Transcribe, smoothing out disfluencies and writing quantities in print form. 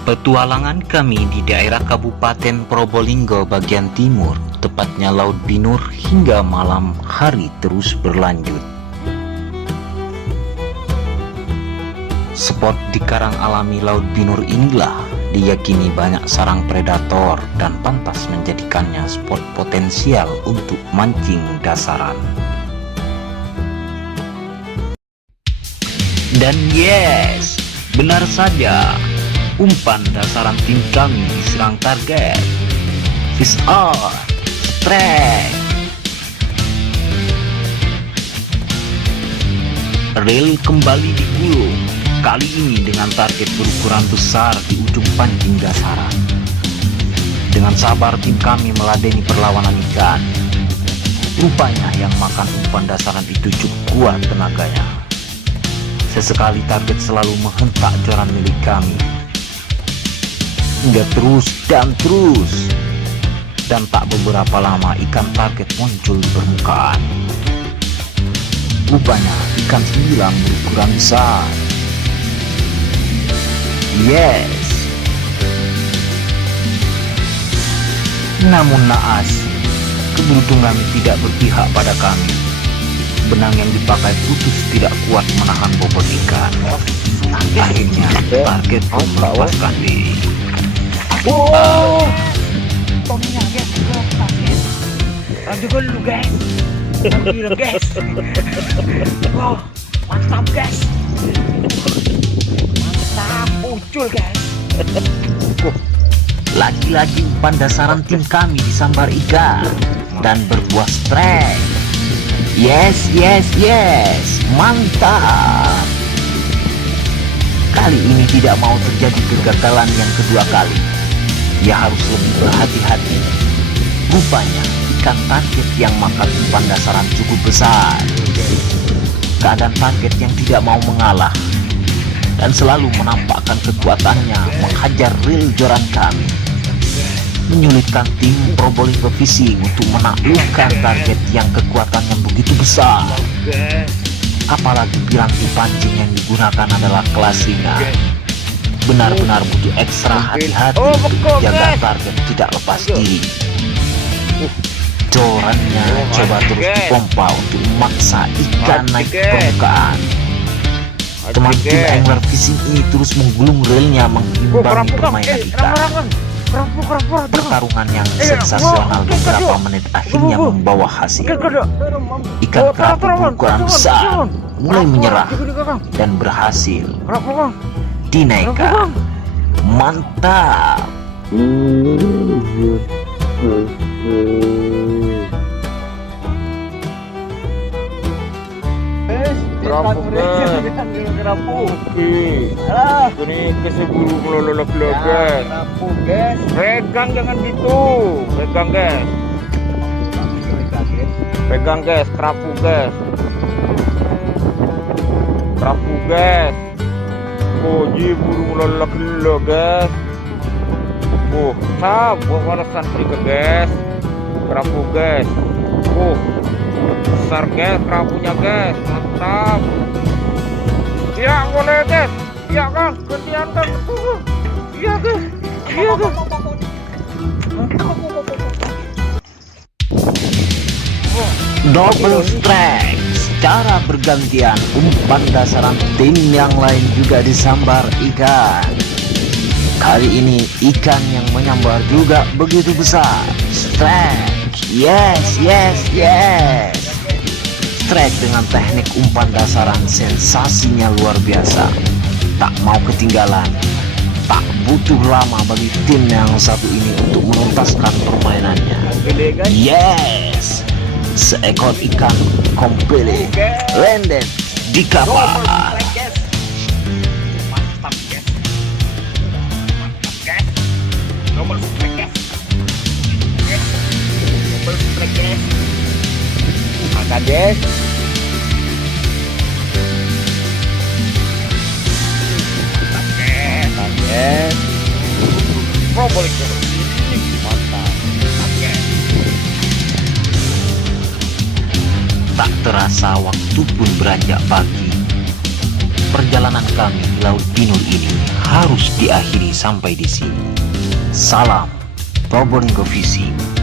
Petualangan kami di daerah Kabupaten Probolinggo bagian timur, tepatnya Laut Binur, hingga malam hari terus berlanjut. Spot di karang alami Laut Binur inilah diyakini banyak sarang predator dan pantas menjadikannya spot potensial untuk mancing dasaran. Dan yes, benar saja, umpan dasaran tim kami diserang target. Fish on, strike. Reel kembali digulung, kali ini dengan target berukuran besar di ujung pancing dasaran. Dengan sabar tim kami meladeni perlawanan ikan. Rupanya yang makan umpan dasaran itu cukup kuat tenaganya. Sesekali target selalu menghentak joran milik kami. Hingga terus dan terus. Dan tak beberapa lama ikan target muncul di permukaan. Rupanya ikan sembilang berukuran besar. Yes. Namun naas, keberuntungan tidak berpihak pada kami. Benang yang dipakai putus tidak kuat menahan bobot ikan. Akhirnya target pun melepaskan diri. Wow, tomnya guys, guys. Lanjut dulu guys. Ambil guys. Wow, mantap guys. Mantap, muncul guys. Lagi-lagi umpan dasaran tim kami disambar ikan dan berbuah strike. Yes, yes, yes, mantap. Kali ini tidak mau terjadi kegagalan yang kedua kali. Ia harus lebih berhati-hati. Rupanya ikan target yang makan umpan dasaran cukup besar. Keadaan target yang tidak mau mengalah dan selalu menampakkan kekuatannya menghajar reel joran kami, menyulitkan tim Probolinggo Fishing untuk menaklukkan target yang kekuatannya begitu besar. Apalagi piranti pancing yang digunakan adalah kelas singa. Benar-benar butuh ekstra hati-hati untuk jaga target tidak lepas diri. Jorannya coba terus dipompa untuk memaksa ikan naik ke permukaan. Teman tim angler fishing ini terus menggulung reelnya mengimbangi permainan ikan. Pertarungan yang sensasional beberapa menit akhirnya membawa hasil. Ikan kerapu berukuran besar mulai menyerah dan berhasil dinaikkan. Mantap. Kerapu. Ini keseburu melolok guys. Pegang jangan gitu. Pegang guys. Pegang guys, kerapu guys. Kerapu guys. Koji buru melolok guys. Buah walasan juga guys. Kerapu guys. Besar guys kerapunya guys. Mantap. Ya boleh guys. Iya kan, gantian kan. Iya guys. Iya guys. Double strike. Secara bergantian umpan dasaran tim yang lain juga disambar ikan. Kali ini ikan yang menyambar juga begitu besar. Strike. Yes, yes, yes. Strike dengan teknik umpan dasaran sensasinya luar biasa. Tak mau ketinggalan. Tak butuh lama bagi tim yang satu ini untuk menuntaskan permainannya. Yes. Seekor ikan komplit landed di kapal. Mantap guys. Mantap guys. Double strike guys. Double strike guys. Makan guys. Mantap guys. Probolinggo. Mantap. Mantap guys. Tak terasa waktu pun beranjak pagi. perjalanan kami di Laut Binul ini harus diakhiri sampai di sini. Salam Probolinggo Fishing.